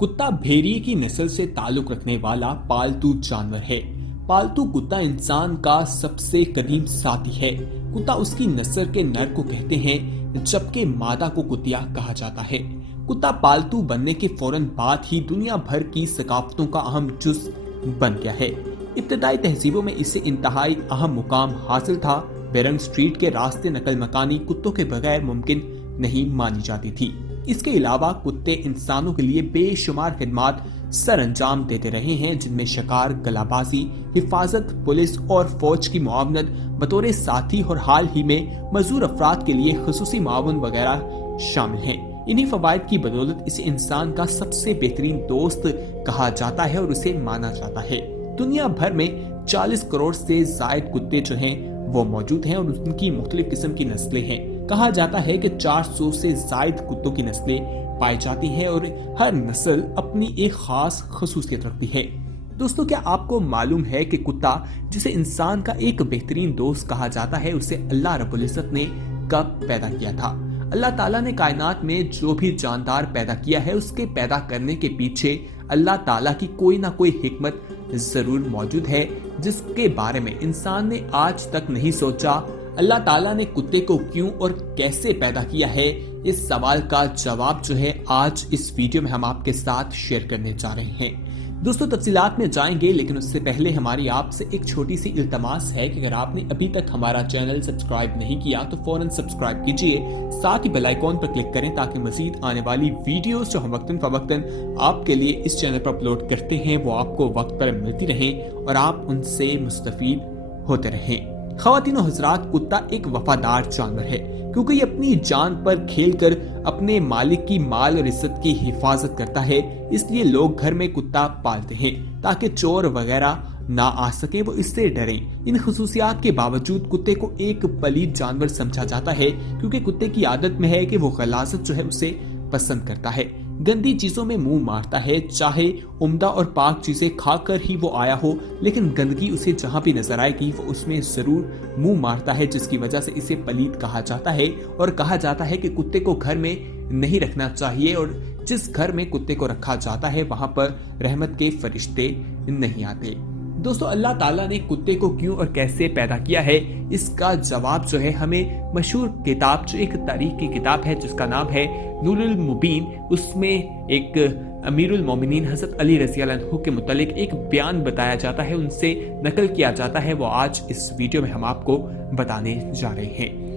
कुत्ता भेड़िए की नस्ल से ताल्लुक रखने वाला पालतू जानवर है। पालतू कुत्ता इंसान का सबसे कदीम साथी है। कुत्ता उसकी नस्ल के नर को कहते हैं, जबकि मादा को कुतिया कहा जाता है। कुत्ता पालतू बनने के फौरन बाद ही दुनिया भर की सकाफतों का अहम जुज बन गया है। इब्तदाई तहजीबों में इसे इंतहाई अहम मुकाम हासिल था। बेरंग स्ट्रीट के रास्ते नकल मकानी कुत्तों के बगैर मुमकिन नहीं मानी जाती थी। इसके अलावा कुत्ते इंसानों के लिए बेशुमार खिदमात सर अंजाम देते रहे हैं, जिनमें शिकार, गलाबाजी, हिफाजत, पुलिस और फौज की मुआवनत बतौर साथी और हाल ही में मजदूर अफराद के लिए खुसूसी मावन वगैरह शामिल हैं। इन्हीं फवाइद की बदौलत इसे इंसान का सबसे बेहतरीन दोस्त कहा जाता है और उसे माना जाता है। दुनिया भर में 40 करोड़ से जायद कुत्ते जो हैं वो मौजूद हैं और उनकी मुख्तलिफ किस्म की नस्लें हैं। कहा जाता है कि 400 से जायद कुत्तों की नस्लें पाई जाती हैं और हर नस्ल अपनी एक खास खसूसियत रखती है। दोस्तों, क्या आपको मालूम है कि कुत्ता जिसे इंसान का एक बेहतरीन दोस्त कहा जाता है, उसे अल्लाह रब्बुल इज्जत ने कब पैदा किया था? अल्लाह ताला ने कायनात में जो भी जानदार पैदा किया है, उसके पैदा करने के पीछे अल्लाह ताला की कोई ना कोई हिकमत जरूर मौजूद है, जिसके बारे में इंसान ने आज तक नहीं सोचा। अल्लाह ताला ने कुत्ते को क्यों और कैसे पैदा किया है, इस सवाल का जवाब जो है आज इस वीडियो में हम आपके साथ शेयर करने जा रहे हैं। दोस्तों, तफसीलात में जाएंगे, लेकिन उससे पहले हमारी आपसे एक छोटी सी इल्तमास है कि अगर आपने अभी तक हमारा चैनल सब्सक्राइब नहीं किया तो फौरन सब्सक्राइब कीजिए, साथ ही बेल आइकॉन पर क्लिक करें ताकि मजीद आने वाली वीडियोस जो हम वक्तन फवक्तन आपके लिए इस चैनल पर अपलोड करते हैं वो आपको वक्त पर मिलती रहें और आप उनसे मुस्तफीद होते रहें। ख़वातीन और हज़रात, कुत्ता एक वफादार जानवर है क्योंकि ये अपनी जान पर खेलकर अपने मालिक की माल और इज्जत की हिफाजत करता है। इसलिए लोग घर में कुत्ता पालते हैं ताकि चोर वगैरह ना आ सके, वो इससे डरें। इन खसूसियात के बावजूद कुत्ते को एक पलीद जानवर समझा जाता है क्योंकि कुत्ते की आदत में है कि वो गलाजत जो है उसे पसंद करता है। गंदी चीजों में मुंह मारता है, चाहे उम्दा और पाक चीजें खाकर ही वो आया हो, लेकिन गंदगी उसे जहां भी नजर आएगी वो उसमें जरूर मुंह मारता है, जिसकी वजह से इसे पलीद कहा जाता है। और कहा जाता है कि कुत्ते को घर में नहीं रखना चाहिए और जिस घर में कुत्ते को रखा जाता है वहां पर रहमत के फरिश्ते नहीं आते। दोस्तों, अल्लाह ताला ने कुत्ते को क्यों और कैसे पैदा किया है, इसका जवाब जो है हमें मशहूर किताब, जो एक तारीख की किताब है जिसका नाम है नूरुल मुबीन, उसमें एक अमीरुल मोमिनीन हज़रत अली रज़ी अल्लाह अन्हु के मुतालिक एक बयान बताया जाता है, उनसे नकल किया जाता है। वो आज इस वीडियो में हम आपको बताने जा रहे हैं।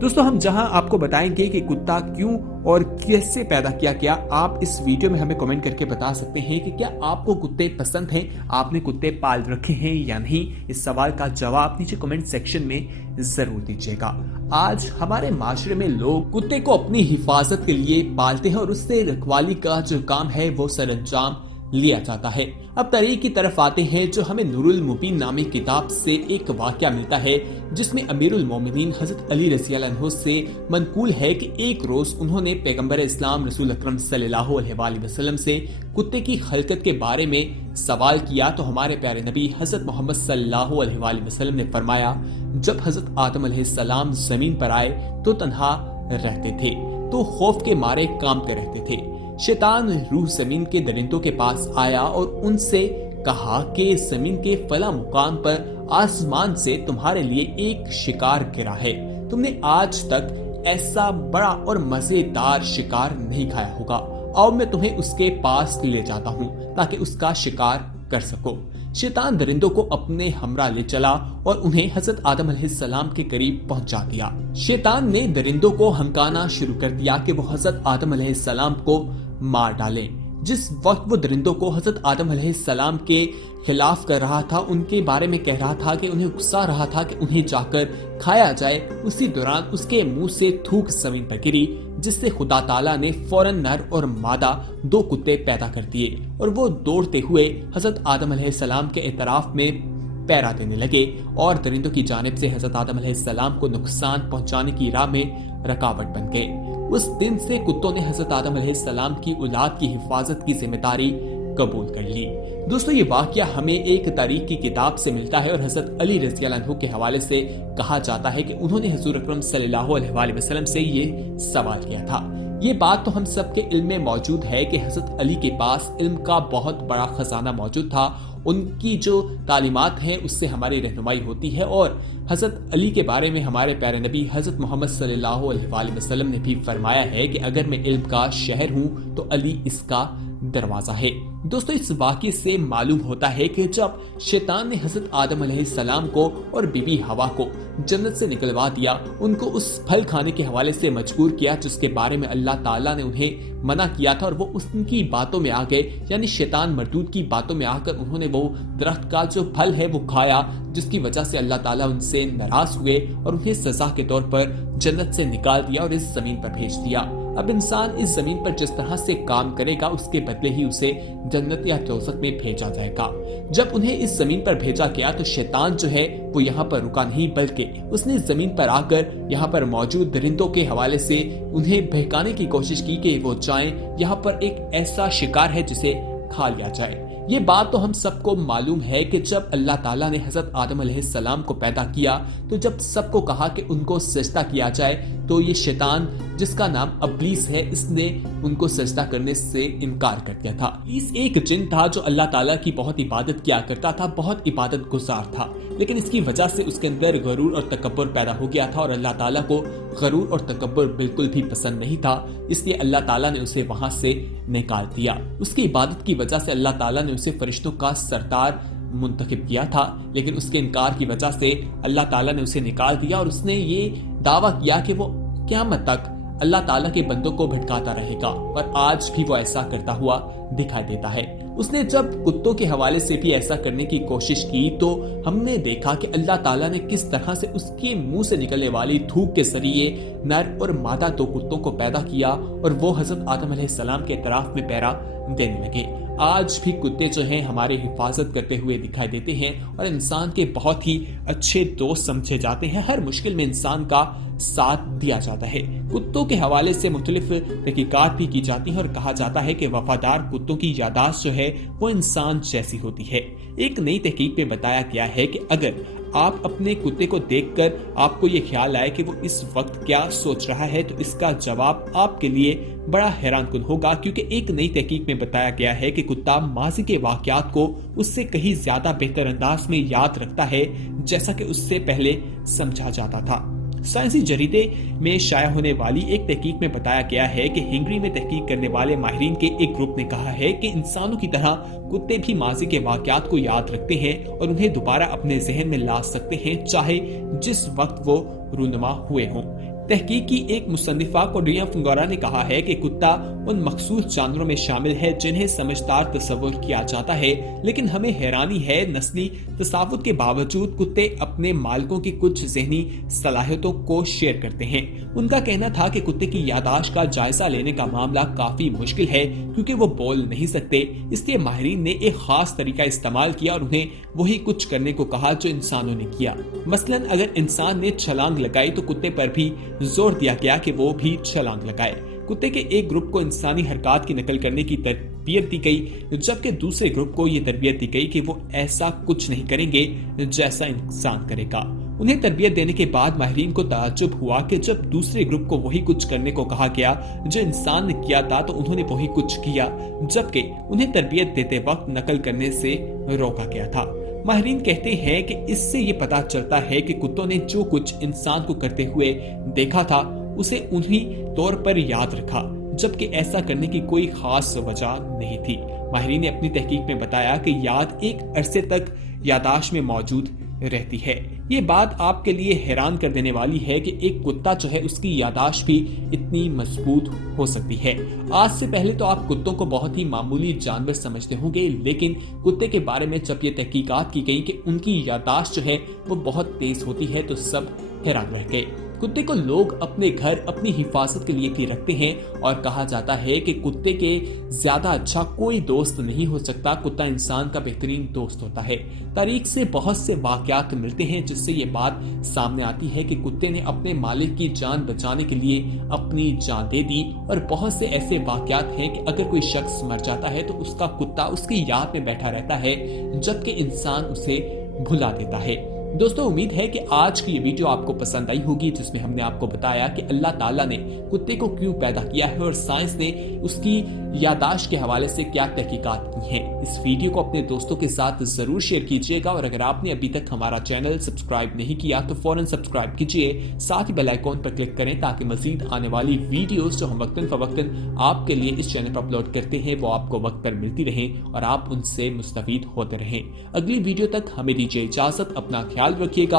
दोस्तों, हम जहां आपको बताएंगे कि कुत्ता क्यों और कैसे पैदा किया गया, आप इस वीडियो में हमें कमेंट करके बता सकते हैं कि क्या आपको कुत्ते पसंद हैं, आपने कुत्ते पाल रखे हैं या नहीं। इस सवाल का जवाब नीचे कमेंट सेक्शन में जरूर दीजिएगा। आज हमारे माशरे में लोग कुत्ते को अपनी हिफाजत के लिए पालते हैं और उससे रखवाली का जो काम है वो सरअंजाम लिया जाता है। अब तारीख की तरफ आते हैं, जो हमें नूरुल मुबीन नामी किताब से एक वाकया मिलता है जिसमें अमीरुल मोमिनीन हज़रत अली रज़ी अल्लाह अन्हु से मनकूल है कि एक रोज उन्होंने पैगंबर इस्लाम रसूल अकरम सल्लल्लाहु अलैहि वसल्लम से कुत्ते की खलकत के बारे में सवाल किया, तो हमारे प्यारे नबी हज़रत मोहम्मद सल्लल्लाहु अलैहि वसल्लम ने फरमाया, जब हज़रत आदम अलैहिस्सलाम जमीन पर आए तो तन्हा रहते थे, तो खौफ के मारे कांपते रहते थे। शैतान रूह जमीन के दरिंदों के पास आया और उनसे कहा कि जमीन के फला मुकाम पर आसमान से तुम्हारे लिए एक शिकार गिरा है, तुमने आज तक ऐसा बड़ा और मजेदार शिकार नहीं खाया होगा, आओ मैं तुम्हें उसके पास ले जाता हूँ ताकि उसका शिकार कर सको। शैतान दरिंदों को अपने हमरा ले चला और उन्हें हजरत आदम अलैहिस्सलाम के करीब पहुंचा दिया। शैतान ने दरिंदों को हंकाना शुरू कर दिया कि वो हजरत आदम अलैहिस्सलाम को मार डालें। जिस वक्त वो दरिंदों को हजरत आदम अलैहिस्सलाम के खिलाफ कर रहा था, उनके बारे में कह रहा था कि उन्हें उकसा रहा था कि उन्हें जाकर खाया जाए, उसी दौरान उसके मुंह से थूक जमीन पर गिरी, जिससे खुदा ताला ने फौरन नर और मादा 2 कुत्ते पैदा कर दिए और वो दौड़ते हुए हजरत आदम अलैहिस्सलाम के एतराफ में पैरा देने लगे और दरिंदों की जानिब से हजरत आदम अलैहिस्सलाम को नुकसान पहुंचाने की राह में रुकावट बन गए। उस दिन से कुत्तों ने हजरत आदम अलैहिस्सलाम की औलाद की हिफाजत की जिम्मेदारी कबूल कर ली। दोस्तों, ये वाकया हमें एक तारीख की किताब से मिलता है और हजरत अली रज़ी अल्लाह अन्हु के हवाले से कहा जाता है कि उन्होंने हुजूर अकरम सल्लल्लाहु अलैहि वसल्लम से ये सवाल किया था یہ بات تو ہم سب کے علم میں موجود ہے کہ حضرت علی کے پاس علم کا بہت بڑا خزانہ موجود تھا. ان کی جو تعلیمات ہیں اس سے ہماری رہنمائی ہوتی ہے, اور حضرت علی کے بارے میں ہمارے پیارے نبی حضرت محمد صلی اللہ علیہ وآلہ وسلم نے بھی فرمایا ہے کہ اگر میں علم کا شہر ہوں تو علی اس کا دروازہ ہے. دوستو, اس واقعے سے معلوم ہوتا ہے کہ جب شیطان نے حضرت آدم علیہ السلام کو اور بی بی حوا کو جنت سے نکلوا دیا, ان کو اس پھل کھانے کے حوالے سے مجبور کیا جس کے بارے میں اللہ تعالیٰ نے انہیں منع کیا تھا, اور وہ ان کی باتوں میں آ گئے, یعنی شیطان مردود کی باتوں میں آ کر انہوں نے وہ درخت کا جو پھل ہے وہ کھایا, جس کی وجہ سے اللہ تعالیٰ ان سے ناراض ہوئے اور انہیں سزا کے طور پر جنت سے نکال دیا اور اس زمین پر بھیج دیا. اب انسان اس زمین پر جس طرح سے کام کرے گا اس کے بدلے ہی اسے جنت یا دوزخ میں بھیجا جائے گا. جب انہیں اس زمین پر بھیجا گیا تو شیطان جو ہے وہ یہاں پر رکا نہیں, بلکہ اس نے زمین پر آ کر یہاں پر موجود درندوں کے حوالے سے انہیں بہکانے کی کوشش کی کہ وہ جائیں, یہاں پر ایک ایسا شکار ہے جسے کھا لیا جائے. یہ بات تو ہم سب کو معلوم ہے کہ جب اللہ تعالیٰ نے حضرت آدم علیہ السلام کو پیدا کیا تو جب سب کو کہا کہ ان کو سجدہ کیا جائے تو یہ شیطان جس کا نام ابلیس ہے اس نے ان کو سجدہ کرنے سے انکار کر دیا تھا. ابلیس ایک جن تھا جو اللہ تعالیٰ کی بہت عبادت کیا کرتا تھا, بہت عبادت گزار تھا, لیکن اس کی وجہ سے اس کے اندر غرور اور تکبر پیدا ہو گیا تھا, اور اللہ تعالیٰ کو غرور اور تکبر بالکل بھی پسند نہیں تھا, اس لیے اللہ تعالیٰ نے اسے وہاں سے نکال دیا. اس کی عبادت کی وجہ سے اللہ تعالیٰ نے اسے فرشتوں کا سردار منتخب کیا تھا, لیکن اس کے انکار کی وجہ سے اللہ تعالیٰ نے اسے نکال دیا, اور اس نے یہ دعویٰ کیا کہ وہ قیامت تک اللہ تعالیٰ کے بندوں کو بھٹکاتا رہے گا, اور آج بھی وہ ایسا کرتا ہوا دکھائی دیتا ہے. اس نے جب کتوں کے حوالے سے بھی ایسا کرنے کی کوشش کی تو ہم نے دیکھا کہ اللہ تعالیٰ نے کس طرح سے اس کے منہ سے نکلنے والی تھوک کے ذریعے نر اور مادہ دو کتوں کو پیدا کیا, اور وہ حضرت آدم علیہ السلام کے اطراف میں پیرا دینے لگے. آج بھی کتے جو ہیں ہمارے حفاظت کرتے ہوئے دکھائی دیتے ہیں اور انسان کے بہت ہی اچھے دوست سمجھے جاتے ہیں, ہر مشکل میں انسان کا ساتھ دیا جاتا ہے. کتوں کے حوالے سے مختلف تحقیقات بھی کی جاتی ہیں اور کہا جاتا ہے کہ وفادار کتوں کی یادداشت جو ہے وہ انسان جیسی ہوتی ہے. ایک نئی تحقیق میں بتایا گیا ہے کہ اگر آپ اپنے کتے کو دیکھ کر آپ کو یہ خیال آئے کہ وہ اس وقت کیا سوچ رہا ہے تو اس کا جواب آپ کے لیے بڑا حیران کن ہوگا, کیونکہ ایک نئی تحقیق میں بتایا گیا ہے کہ کتا ماضی کے واقعات کو اس سے کہیں زیادہ بہتر انداز میں یاد رکھتا ہے جیسا کہ اس سے پہلے سمجھا جاتا تھا. سائنسی جریدے میں شائع ہونے والی ایک تحقیق میں بتایا گیا ہے کہ ہنگری میں تحقیق کرنے والے ماہرین کے ایک گروپ نے کہا ہے کہ انسانوں کی طرح کتے بھی ماضی کے واقعات کو یاد رکھتے ہیں اور انہیں دوبارہ اپنے ذہن میں لا سکتے ہیں چاہے جس وقت وہ رونما ہوئے ہوں. تحقیق کی ایک مصنفہ کوڈیا فنگورا نے کہا ہے کہ کتا ان مخصوص جانوروں میں شامل ہے جنہیں سمجھدار تصور کیا جاتا ہے, لیکن ہمیں حیرانی ہے نسلی تفاوت کے باوجود کتے اپنے مالکوں کی کچھ ذہنی صلاحیتوں کو شیئر کرتے ہیں. ان کا کہنا تھا کہ کتے کی یادداشت کا جائزہ لینے کا معاملہ کافی مشکل ہے کیونکہ وہ بول نہیں سکتے, اس لیے ماہرین نے ایک خاص طریقہ استعمال کیا اور انہیں وہی کچھ کرنے کو کہا جو انسانوں نے کیا. مثلا اگر انسان نے چھلانگ لگائی تو کتے پر بھی زور دیا گیا کہ وہ بھی چھلانگ لگائے. کتے کے ایک گروپ کو انسانی حرکات کی نقل کرنے کی تربیت دی گئی, جبکہ دوسرے گروپ کو یہ تربیت دی گئی کہ وہ ایسا کچھ نہیں کریں گے جیسا انسان کرے گا. انہیں تربیت دینے کے بعد ماہرین کو تعجب ہوا کہ جب دوسرے گروپ کو وہی کچھ کرنے کو کہا گیا جو انسان نے کیا تھا تو انہوں نے وہی کچھ کیا, جبکہ انہیں تربیت دیتے وقت نقل کرنے سے روکا گیا تھا. ماہرین کہتے ہیں کہ اس سے یہ پتا چلتا ہے کہ کتوں نے جو کچھ انسان کو کرتے ہوئے دیکھا تھا اسے انہی طور پر یاد رکھا, جبکہ ایسا کرنے کی کوئی خاص وجہ نہیں تھی. ماہرین نے اپنی تحقیق میں بتایا کہ یاد ایک عرصے تک یادداشت میں موجود رہتی ہے. یہ بات آپ کے لیے حیران کر دینے والی ہے کہ ایک کتا جو ہے اس کی یادداشت بھی اتنی مضبوط ہو سکتی ہے. آج سے پہلے تو آپ کتوں کو بہت ہی معمولی جانور سمجھتے ہوں گے, لیکن کتے کے بارے میں جب یہ تحقیقات کی گئی کہ ان کی یادداشت جو ہے وہ بہت تیز ہوتی ہے تو سب حیران رہ گئے. کتے کو لوگ اپنے گھر اپنی حفاظت کے لیے بھی رکھتے ہیں اور کہا جاتا ہے کہ کتے کے زیادہ اچھا کوئی دوست نہیں ہو سکتا. کتا انسان کا بہترین دوست ہوتا ہے. تاریخ سے بہت سے واقعات ملتے ہیں جس سے یہ بات سامنے آتی ہے کہ کتے نے اپنے مالک کی جان بچانے کے لیے اپنی جان دے دی, اور بہت سے ایسے واقعات ہیں کہ اگر کوئی شخص مر جاتا ہے تو اس کا کتا اس کی یاد میں بیٹھا رہتا ہے جبکہ انسان اسے بھلا دیتا ہے. दोस्तों उम्मीद है कि आज की ये वीडियो आपको पसंद आई होगी, जिसमें हमने आपको बताया कि अल्लाह ताला ने कुत्ते को क्यों पैदा किया है और साइंस ने उसकी यादाश्त के हवाले से क्या तहकीकात की हैं। इस वीडियो को अपने दोस्तों के साथ जरूर शेयर कीजिएगा और अगर आपने अभी तक हमारा चैनल सब्सक्राइब नहीं किया तो फौरन सब्सक्राइब कीजिए, साथ ही बेल आइकॉन पर क्लिक करें ताकि मजीद आने वाली वीडियोस जो हम वक्तन फवक्तन आपके लिए इस चैनल पर अपलोड करते हैं वो आपको वक्त पर मिलती रहें और आप उनसे मुस्तफीद होते रहें। अगली वीडियो तक हमें दीजिए इजाजत, अपना ख्याल रखिएगा।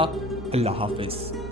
अल्लाह हाफिज।